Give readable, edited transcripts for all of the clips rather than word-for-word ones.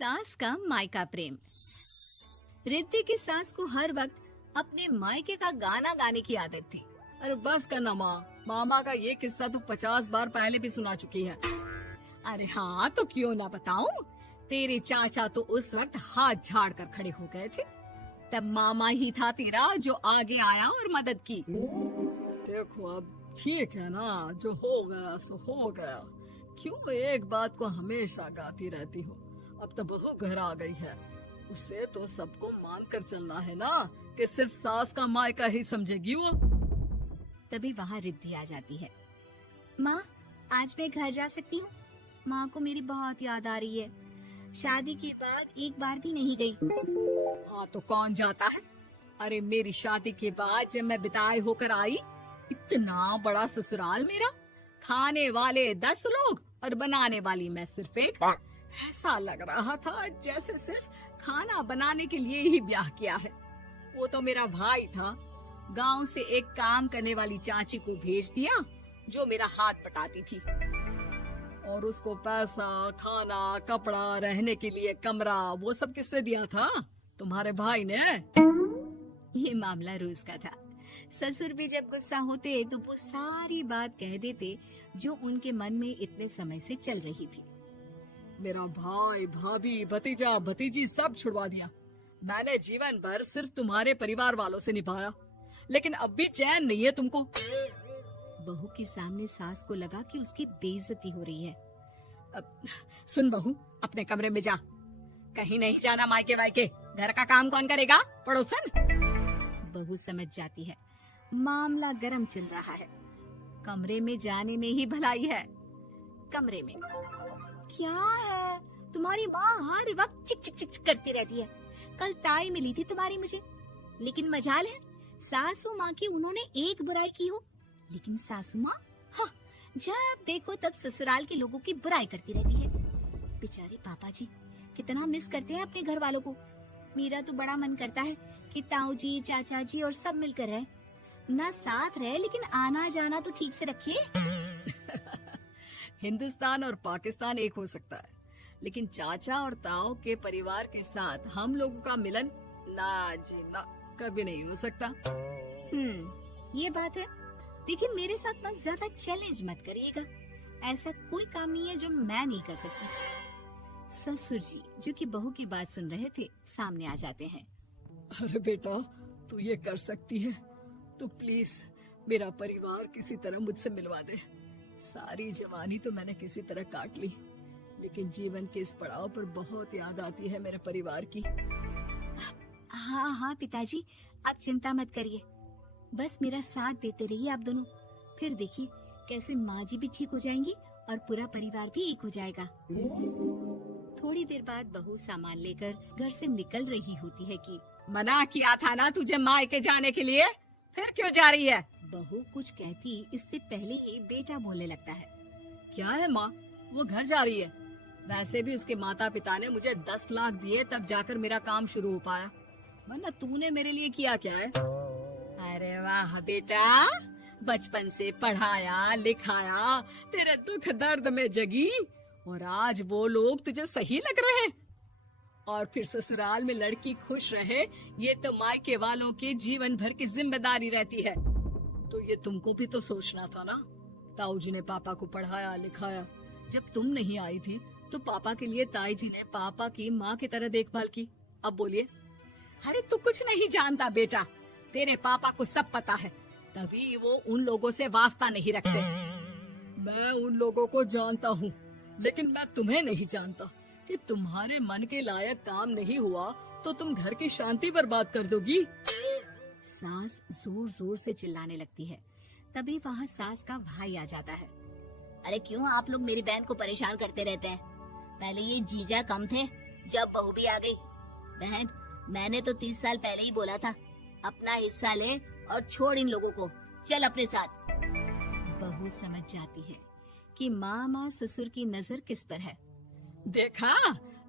सास का मायका प्रेम। रिद्धि की सास को हर वक्त अपने मायके का गाना गाने की आदत थी। अरे बस करना माँ, मामा का ये किस्सा तो 50 बार पहले भी सुना चुकी है। अरे हाँ, तो क्यों ना बताऊं। तेरे चाचा तो उस वक्त हाथ झाड़ कर खड़े हो गए थे। तब मामा ही था तेरा जो आगे आया और मदद की। देखो अब ठीक है ना, जो हो गया सो हो गया। क्यों एक बात को हमेशा गाती रहती हो। अब तो बहू घर आ गई है, उसे तो सबको मान कर चलना है ना, कि सिर्फ सास का मायका ही समझेगी वो। तभी वहाँ रिद्धि आ जाती है। माँ, आज मैं घर जा सकती हूँ? माँ को मेरी बहुत याद आ रही है। शादी के बाद एक बार भी नहीं गई। हाँ तो कौन जाता है। अरे मेरी शादी के बाद जब मैं विदाई होकर आई, इतना बड़ा ससुराल मेरा, खाने वाले 10 लोग और बनाने वाली मैं सिर्फ एक। ऐसा लग रहा था जैसे सिर्फ खाना बनाने के लिए ही ब्याह किया है। वो तो मेरा भाई था, गांव से एक काम करने वाली चाची को भेज दिया जो मेरा हाथ पटाती थी, और उसको पैसा, खाना, कपड़ा, रहने के लिए कमरा, वो सब किसने दिया था? तुम्हारे भाई ने। ये मामला रोज का था। ससुर भी जब गुस्सा होते तो वो सारी बात कह देते जो उनके मन में इतने समय से चल रही थी। मेरा भाई, भाभी, भतीजा, भतीजी सब छुड़वा दिया। मैंने जीवन भर सिर्फ तुम्हारे परिवार वालों से निभाया, लेकिन अब भी चैन नहीं है तुमको। बहू के सामने सास को लगा कि उसकी बेइज्जती हो रही है। अब सुन बहू, अपने कमरे में जा, कहीं नहीं जाना मायके वायके। घर का काम कौन करेगा? पड़ोसन। बहू समझ जाती है मामला गर्म चल रहा है। कमरे में जाने में ही भलाई है। कमरे में क्या है? तुम्हारी माँ हर वक्त चिक चिक चिक करती रहती है। कल ताई मिली थी तुम्हारी मुझे, लेकिन मजाल है सासू माँ की उन्होंने एक बुराई की हो, लेकिन सासू माँ हाँ, जब देखो तब ससुराल के लोगों की बुराई करती रहती है। बेचारे पापा जी कितना मिस करते हैं अपने घर वालों को। मेरा तो बड़ा मन करता है कि ताऊ जी, चाचा जी और सब मिलकर रहे, ना साथ रहे लेकिन आना जाना तो ठीक से रखे। हिंदुस्तान और पाकिस्तान एक हो सकता है, लेकिन चाचा और ताऊ के परिवार के साथ हम लोगों का मिलन ना जी ना, कभी नहीं हो सकता। ये बात है। देखिए मेरे साथ ना ज्यादा चैलेंज मत करिएगा। ऐसा कोई काम नहीं है जो मैं नहीं कर सकती। ससुर जी जो कि बहू की बात सुन रहे थे सामने आ जाते हैं। अरे बेटा, तू ये कर सकती है तो प्लीज मेरा परिवार किसी तरह मुझसे मिलवा दे। सारी जवानी तो मैंने किसी तरह काट ली, लेकिन जीवन के इस पड़ाव पर बहुत याद आती है मेरे परिवार की। हाँ हाँ पिताजी, आप चिंता मत करिए, बस मेरा साथ देते रहिए आप दोनों। फिर देखिए कैसे माँ जी भी ठीक हो जाएंगी और पूरा परिवार भी एक हो जाएगा। थोड़ी देर बाद बहू सामान लेकर घर से निकल रही होती है कि मना किया था ना तुझे मायके जाने के लिए, फिर क्यों जा रही है? बहू कुछ कहती इससे पहले ही बेटा बोलने लगता है। क्या है माँ, वो घर जा रही है। वैसे भी उसके माता पिता ने मुझे 10 लाख दिए तब जाकर मेरा काम शुरू हो पाया, वरना तूने मेरे लिए किया क्या है? अरे वाह बेटा, बचपन से पढ़ाया लिखाया, तेरे दुख दर्द में जगी, और आज वो लोग तुझे सही लग रहे हैं। और फिर ससुराल में लड़की खुश रहे, ये तो मायके वालों की जीवन भर की जिम्मेदारी रहती है। तो ये तुमको भी तो सोचना था ना। ताऊ जी ने पापा को पढ़ाया लिखाया, जब तुम नहीं आई थी तो पापा के लिए ताई जी ने पापा की माँ की तरह देखभाल की। अब बोलिए। अरे तू कुछ नहीं जानता बेटा, तेरे पापा को सब पता है, तभी वो उन लोगों से वास्ता नहीं रखते। मैं उन लोगों को जानता हूँ, लेकिन मैं तुम्हें नहीं जानता कि तुम्हारे मन के लायक काम नहीं हुआ तो तुम घर की शांति बर्बाद कर दोगी। सास जोर जोर से चिल्लाने लगती है। तभी वहाँ सास का भाई आ जाता है। अरे क्यों आप लोग मेरी बहन को परेशान करते रहते हैं? पहले ये जीजा कम थे, जब बहू भी आ गई। बहन, मैंने तो 30 साल पहले ही बोला था, अपना हिस्सा ले और छोड़ इन लोगों को, चल अपने साथ। बहू समझ जाती है कि मामा ससुर की नजर किस पर है। देखा,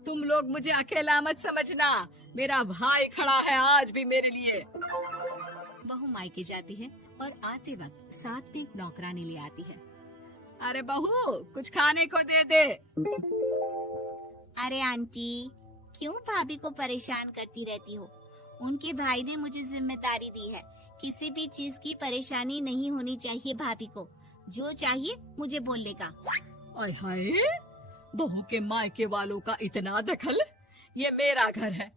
तुम लोग मुझे अकेला मत समझना, मेरा भाई खड़ा है आज भी मेरे लिए। बहू मायके जाती है और आते वक्त साथ में एक नौकरानी ले आती है। अरे बहू, कुछ खाने को दे दे। अरे आंटी, क्यों भाभी को परेशान करती रहती हो? उनके भाई ने मुझे जिम्मेदारी दी है। किसी भी चीज की परेशानी नहीं होनी चाहिए भाभी को। जो चाहिए मुझे बोलने का। आय हाय, बहू के मायके वालों का इतना दखल। ये मेरा घर है,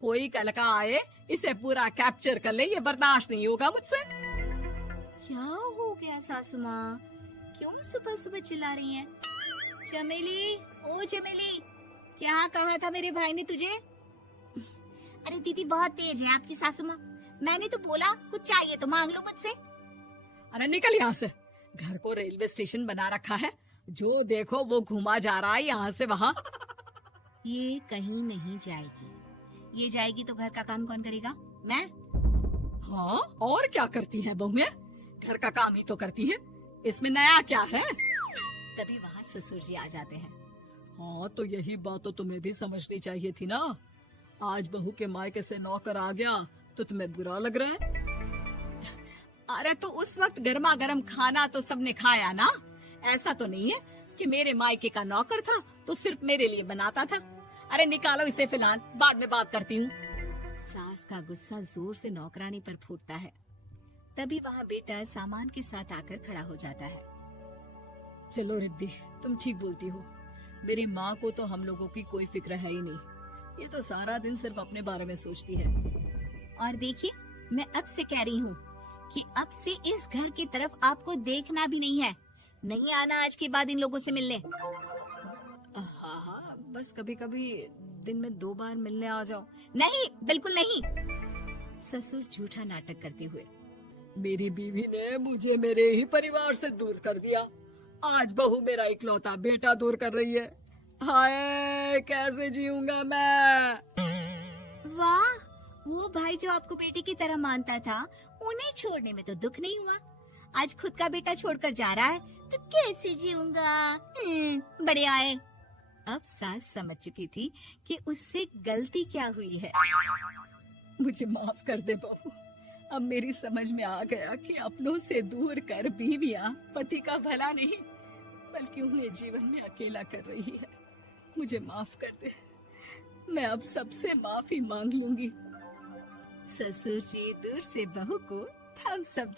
कोई कल का आए इसे पूरा कैप्चर कर ले, ये बर्दाश्त नहीं होगा मुझसे। क्या हो गया सासू माँ? क्यों सुबह सुबह चिल्ला रही हैं? चमेली, ओ चमेली, क्या कहा था मेरे भाई ने तुझे? अरे दीदी बहुत तेज है आपकी सासू माँ। मैंने तो बोला कुछ चाहिए तो मांग लो मुझसे। अरे निकल यहाँ से, घर को रेलवे स्टेशन बना रखा है, जो देखो वो घुमा जा रहा है यहाँ से वहाँ। ये कहीं नहीं जाएगी। ये जाएगी तो घर का काम कौन करेगा? मैं। हाँ, और क्या करती है बहुएं? घर का काम ही तो करती है, इसमें नया क्या है? तभी वहाँ ससुर जी आ जाते हैं। हाँ, तो यही बात तो तुम्हें भी समझनी चाहिए थी ना। आज बहू के मायके से नौकर आ गया तो तुम्हें बुरा लग रहा है? अरे तो उस वक्त गर्मा गर्म खाना तो सबने खाया ना। ऐसा तो नहीं है कि मेरे मायके का नौकर था तो सिर्फ मेरे लिए बनाता था। अरे निकालो इसे फिलहाल, बाद में बात करती हूँ। सास का गुस्सा जोर से नौकरानी पर फूटता है। तभी वहाँ बेटा सामान के साथ आकर खड़ा हो जाता है। चलो रिद्धि, तुम ठीक बोलती हो। मेरी माँ को तो हम लोगों की कोई फिक्र है ही नहीं, ये तो सारा दिन सिर्फ अपने बारे में सोचती है। और देखिए, मैं अब से कह रही हूँ कि अब से इस घर की तरफ आपको देखना भी नहीं है। नहीं आना आज के बाद इन लोगों से मिलने। हाँ हाँ, बस कभी कभी दिन में 2 बार मिलने आ जाओ। नहीं, बिल्कुल नहीं। ससुर झूठा नाटक करते हुए। मेरी बीवी ने मुझे मेरे ही परिवार से दूर कर दिया, आज बहू मेरा इकलौता बेटा दूर कर रही है। हाय, कैसे जीऊंगा मैं? वाह, वो भाई जो आपको बेटे की तरह मानता था, उन्हें छोड़ने में तो दुख नहीं हुआ। आज खुद का बेटा छोड़कर जा रहा है तो कैसे जीऊंगा? बड़े आए। अब सास समझ चुकी थी कि उससे गलती क्या हुई है। मुझे माफ कर दे बहू, अब मेरी समझ में आ गया कि अपनों से दूर कर बीवियां पति का भला नहीं बल्कि उन्हें जीवन में अकेला कर रही है। मुझे माफ कर दे, मैं अब सबसे माफी मांग लूंगी। ससुर जी दूर से बहू को थम्स अप